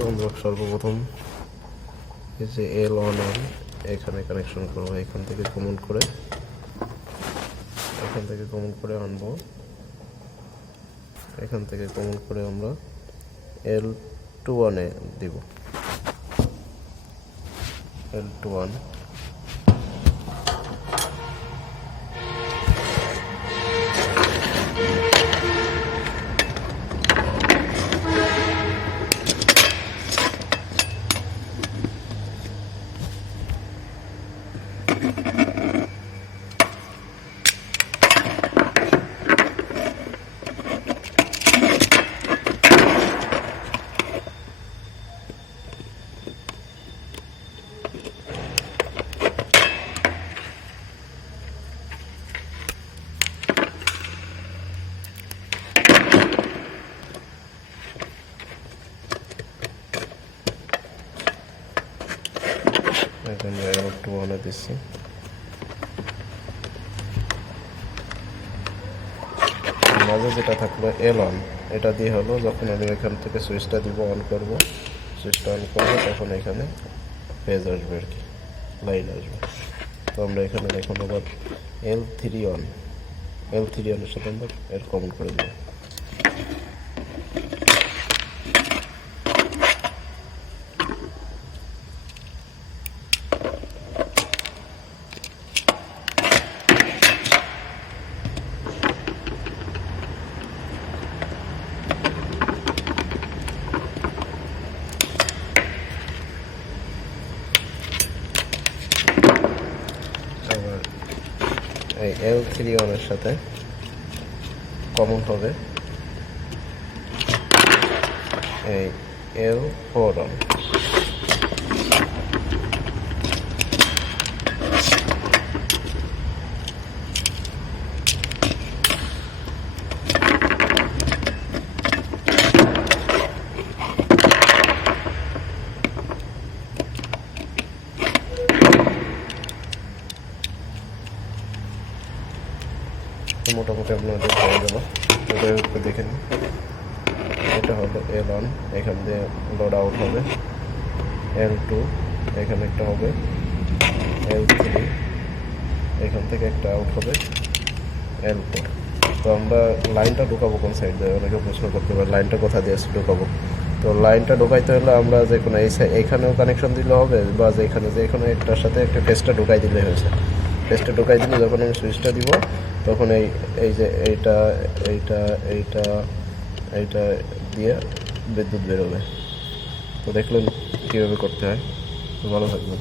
তো আমরা সর্বপ্রথম এই যে L1 এখানে কানেকশন করবো। এখান থেকে কমন করে আনবো। এখান থেকে কমন করে আমরা L21 এ দিব। L21 এখানে L21 দিচ্ছি। মাঝে যেটা থাকলো L1, এটা দিয়ে হলো যখন আমি এখান থেকে সুইচটা দিব, সুইচটা অন করবো, তখন এখানে ফেজ আসবে আর কি, লাইন আসবে। তো আমরা এখানে দেখুন আবার L31 এর সাথে আমরা এর কমন করে দেবো। এই L31 এর সাথে কমন হবে এই L41। মোটামুটি আপনাদের হয়ে গেল। এটা দেখে নিন, এটা হলো L1, এখান দিয়ে লোড আউট হবে। L2 এখানে একটা হবে, L3 এখান থেকে একটা আউট হবে, L4। তো আমরা লাইনটা ঢুকাবো কোন সাইড দিয়ে, অনেকে প্রশ্ন করতে পারে লাইনটা কোথা দিয়ে ঢুকাবো। তো লাইনটা ঢুকাইতে হলে আমরা যে কোনো এইখানেও কানেকশন দিলে হবে, বা যেখানে একটার সাথে একটা ফেসটা ঢুকাই দিলে হয়েছে। ফেসটা ঢুকাই দিলে যখন আমি সুইচটা দিব, তখন এই যে এইটা দিয়ে বিদ্যুৎ বেরোবে। তো দেখলেন কীভাবে করতে হয়। তো ভালো থাকবেন।